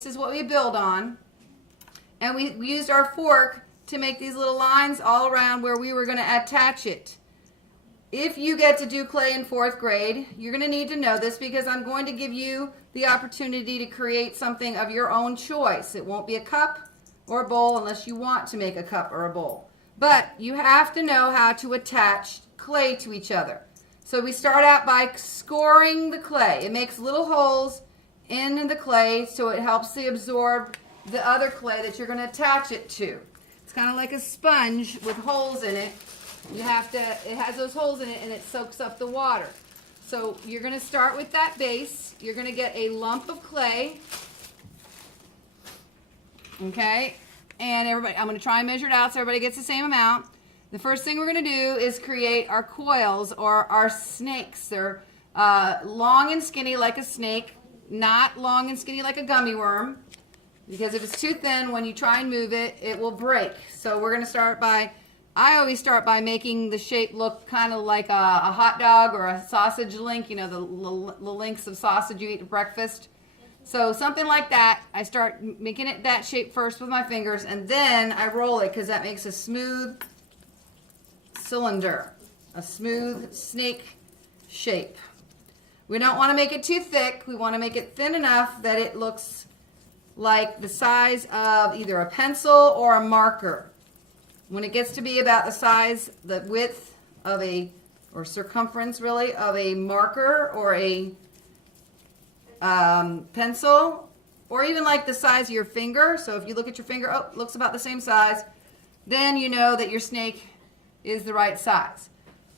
This is what we build on. And we used our fork to make these little lines all around where we were going to attach it. If you get to do clay in 4th grade, you're going to need to know this because I'm going to give you the opportunity to create something of your own choice. It won't be a cup or a bowl unless you want to make a cup or a bowl. But you have to know how to attach clay to each other. So we start out by scoring the clay. It makes little holes in the clay so it helps to absorb the other clay that you're going to attach it to. It's kind of like a sponge with holes in it. It has those holes in it and it soaks up the water. So you're going to start with that base. You're going to get a lump of clay. Okay? And everybody, I'm going to try and measure it out so everybody gets the same amount. The first thing we're going to do is create our coils or our snakes. They're long and skinny like a snake, not long and skinny like a gummy worm. Because if it's too thin, when you try and move it, it will break. So we're going to start by, I always start by making the shape look kind of like a hot dog or a sausage link, you know, the links of sausage you eat at breakfast. So something like that. I start making it that shape first with my fingers, and then I roll it because that makes a smooth cylinder, a smooth snake shape. We don't want to make it too thick. We want to make it thin enough that it looks like the size of either a pencil or a marker. When it gets to be about the size, the width of or circumference really, of a marker or a pencil, or even like the size of your finger. So if you look at your finger, oh, it looks about the same size, then you know that your snake is the right size.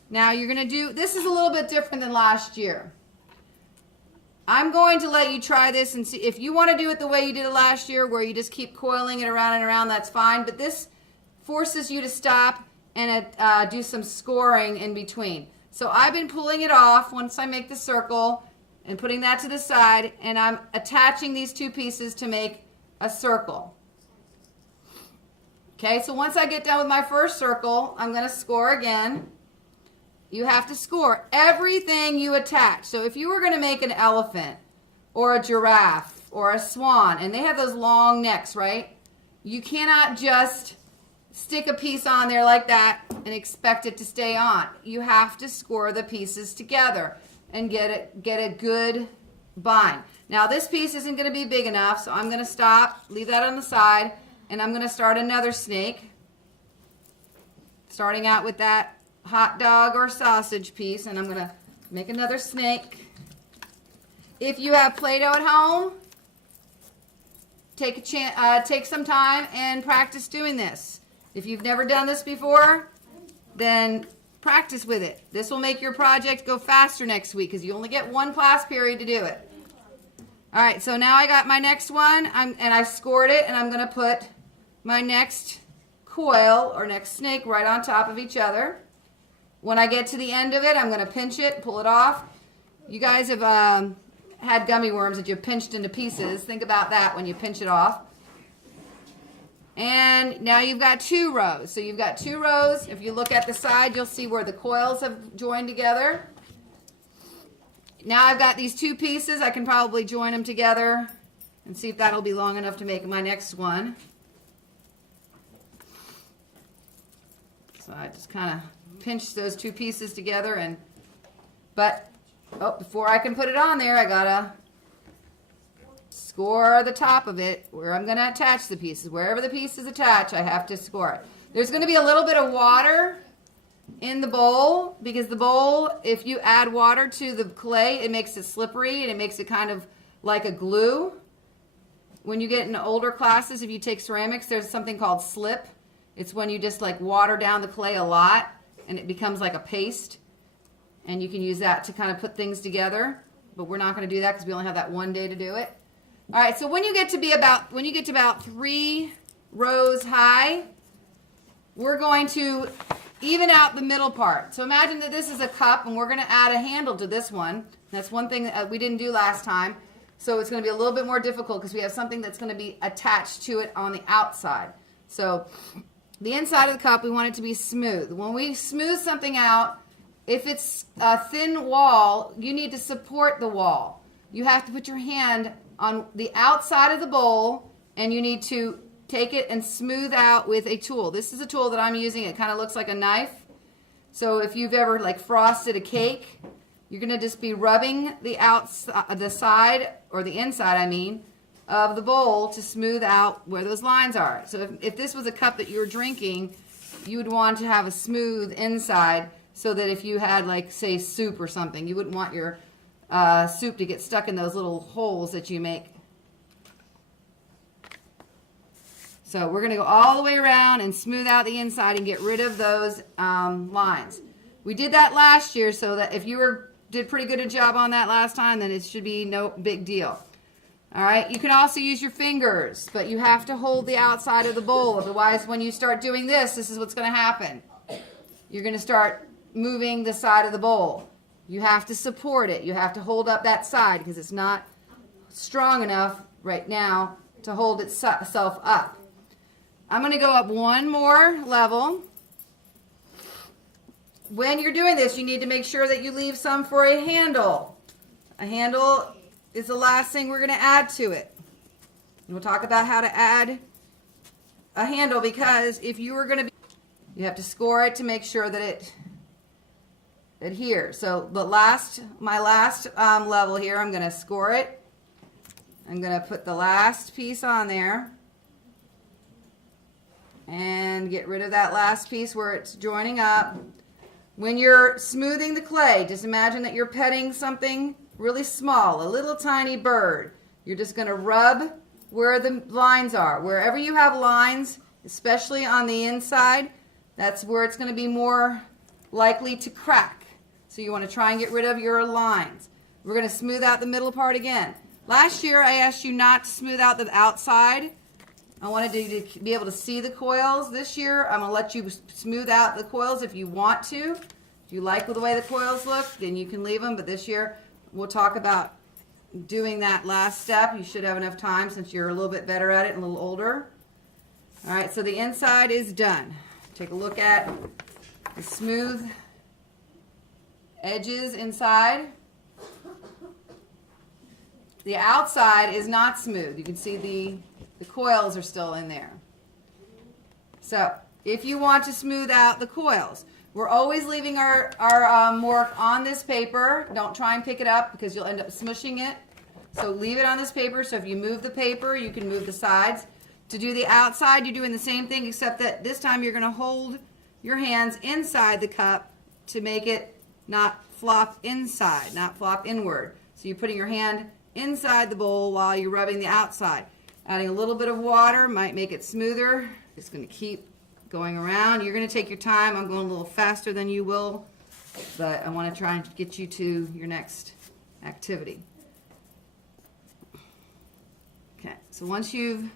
Now you're going to do, this is a little bit different than last year. I'm going to let you try this and see if you want to do it the way you did it last year where you just keep coiling it around and around, that's fine, but this forces you to stop and do some scoring in between. So I've been pulling it off once I make the circle and putting that to the side, and I'm attaching these two pieces to make a circle. Okay, so once I get done with my first circle, I'm going to score again. You have to score everything you attach. So if you were going to make an elephant or a giraffe or a swan, and they have those long necks, right? You cannot just stick a piece on there like that and expect it to stay on. You have to score the pieces together and get a good bind. Now this piece isn't going to be big enough, so I'm going to stop, leave that on the side, and I'm going to start another snake. Starting out with that hot dog or sausage piece, and I'm going to make another snake. If you have Play-Doh at home, take some time and practice doing this. If you've never done this before, then practice with it. This will make your project go faster next week because you only get one class period to do it. All right, so now I got my next one, and I scored it, and I'm going to put my next coil or next snake right on top of each other. When I get to the end of it, I'm going to pinch it, pull it off. You guys have had gummy worms that you've pinched into pieces. Think about that when you pinch it off. And now you've got 2 rows. So you've got 2 rows. If you look at the side, you'll see where the coils have joined together. Now I've got these 2 pieces. I can probably join them together and see if that'll be long enough to make my next one. So I just kind of pinch those 2 pieces together, before I can put it on there, I gotta score the top of it where I'm gonna attach the pieces. Wherever the piece is attached, I have to score it. There's gonna be a little bit of water in the bowl because the bowl, if you add water to the clay, it makes it slippery and it makes it kind of like a glue. When you get in older classes, if you take ceramics, there's something called slip. It's when you just like water down the clay a lot and it becomes like a paste, and you can use that to kind of put things together, but we're not going to do that because we only have that one day to do it. All right, so when you get to about 3 rows high, we're going to even out the middle part. So imagine that this is a cup and we're going to add a handle to this one. That's one thing that we didn't do last time. So it's going to be a little bit more difficult because we have something that's going to be attached to it on the outside. So the inside of the cup, we want it to be smooth. When we smooth something out, if it's a thin wall, you need to support the wall. You have to put your hand on the outside of the bowl, and you need to take it and smooth out with a tool. This is a tool that I'm using. It kind of looks like a knife. So if you've ever like frosted a cake, you're going to just be rubbing the outside, the side, or the inside, I mean, of the bowl to smooth out where those lines are. So if this was a cup that you were drinking, you would want to have a smooth inside so that if you had, like, say, soup or something, you wouldn't want your soup to get stuck in those little holes that you make. So we're going to go all the way around and smooth out the inside and get rid of those lines. We did that last year, so that if you did pretty good a job on that last time, then it should be no big deal. All right, you can also use your fingers, but you have to hold the outside of the bowl. Otherwise, when you start doing this is what's going to happen. You're going to start moving the side of the bowl. You have to support it. You have to hold up that side because it's not strong enough right now to hold itself up. I'm going to go up one more level. When you're doing this, you need to make sure that you leave some for a handle. A handle is the last thing we're going to add to it. And we'll talk about how to add a handle, because if you were going to be, you have to score it to make sure that it adheres. So my last level here, I'm going to score it. I'm going to put the last piece on there and get rid of that last piece where it's joining up. When you're smoothing the clay, just imagine that you're petting something really small, a little tiny bird. You're just going to rub where the lines are. Wherever you have lines, especially on the inside, that's where it's going to be more likely to crack. So you want to try and get rid of your lines. We're going to smooth out the middle part again. Last year I asked you not to smooth out the outside. I wanted you to be able to see the coils. This year I'm going to let you smooth out the coils if you want to. If you like the way the coils look, then you can leave them. But this year we'll talk about doing that last step. You should have enough time since you're a little bit better at it and a little older. All right, so the inside is done. Take a look at the smooth edges inside. The outside is not smooth. You can see the coils are still in there. So if you want to smooth out the coils, we're always leaving our work on this paper. Don't try and pick it up because you'll end up smushing it. So leave it on this paper. So if you move the paper, you can move the sides. To do the outside, you're doing the same thing, except that this time you're going to hold your hands inside the cup to make it not flop inside, not flop inward. So you're putting your hand inside the bowl while you're rubbing the outside. Adding a little bit of water might make it smoother. It's going to keep going around. You're going to take your time. I'm going a little faster than you will, but I want to try and get you to your next activity. Okay, so once you've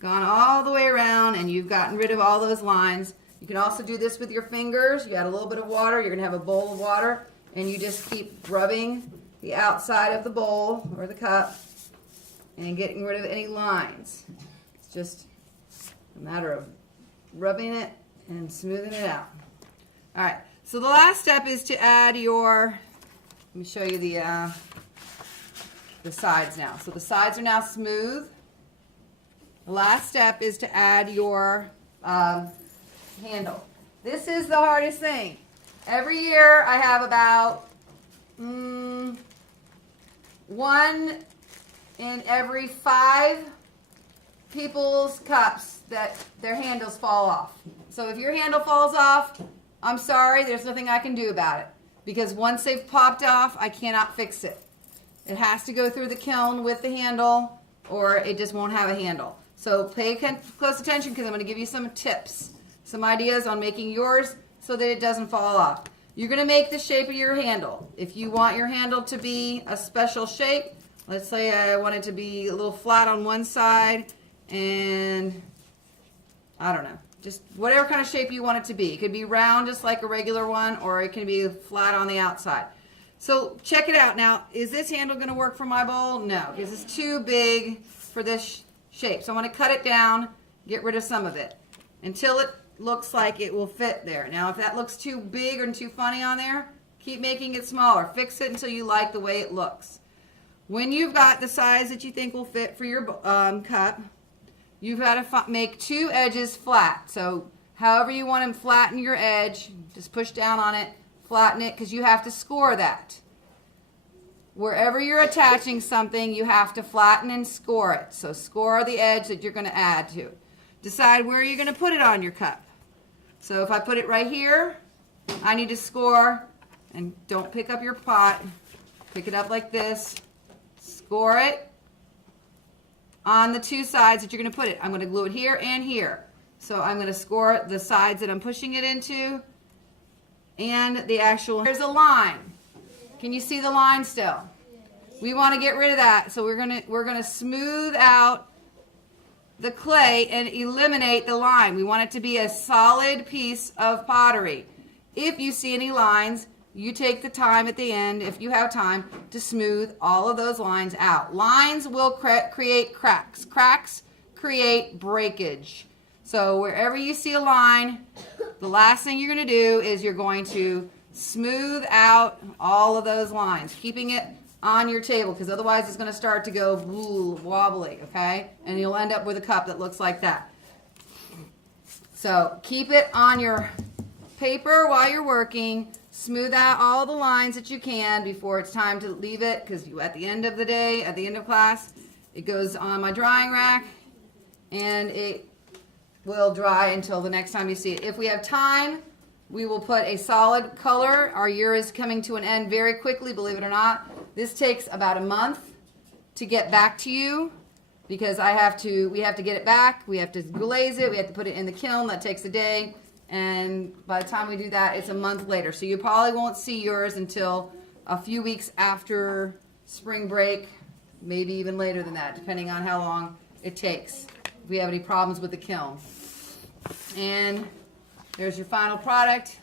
gone all the way around and you've gotten rid of all those lines, you can also do this with your fingers. You add a little bit of water. You're going to have a bowl of water, and you just keep rubbing the outside of the bowl or the cup and getting rid of any lines. It's just a matter of rubbing it and smoothing it out. All right, so the last step is to add your, let me show you the sides now. So the sides are now smooth. The last step is to add your handle. This is the hardest thing. Every year I have about one in every 5 people's cups that their handles fall off. So if your handle falls off, I'm sorry, there's nothing I can do about it. Because once they've popped off, I cannot fix it. It has to go through the kiln with the handle, or it just won't have a handle. So pay close attention, because I'm going to give you some tips, some ideas on making yours so that it doesn't fall off. You're going to make the shape of your handle. If you want your handle to be a special shape, let's say I want it to be a little flat on one side and, I don't know, just whatever kind of shape you want it to be. It could be round just like a regular one, or it can be flat on the outside. So check it out. Now, is this handle going to work for my bowl? No, because it's too big for this shape. So I'm going to cut it down, get rid of some of it until it looks like it will fit there. Now, if that looks too big or too funny on there, keep making it smaller. Fix it until you like the way it looks. When you've got the size that you think will fit for your cup, you've got to make two edges flat. So however you want to flatten your edge, just push down on it, flatten it, because you have to score that. Wherever you're attaching something, you have to flatten and score it. So score the edge that you're going to add to. Decide where you're going to put it on your cup. So if I put it right here, I need to score, and don't pick up your pot. Pick it up like this. Score it on the two sides that you're going to put it. I'm going to glue it here and here. So I'm going to score the sides that I'm pushing it into and the actual. There's a line. Can you see the line still? We want to get rid of that. So we're gonna smooth out the clay and eliminate the line. We want it to be a solid piece of pottery. If you see any lines, you take the time at the end, if you have time, to smooth all of those lines out. Lines will create cracks. Cracks create breakage. So wherever you see a line, the last thing you're going to do is you're going to smooth out all of those lines, keeping it on your table, because otherwise it's going to start to go wobbly, okay? And you'll end up with a cup that looks like that. So keep it on your paper while you're working. Smooth out all the lines that you can before it's time to leave it, because at the end of the day, at the end of class, it goes on my drying rack and it will dry until the next time you see it. If we have time, we will put a solid color. Our year is coming to an end very quickly, believe it or not. This takes about a month to get back to you, because we have to get it back. We have to glaze it. We have to put it in the kiln. That takes a day. And by the time we do that, it's a month later. So you probably won't see yours until a few weeks after spring break, maybe even later than that, depending on how long it takes. If we have any problems with the kiln. And there's your final product.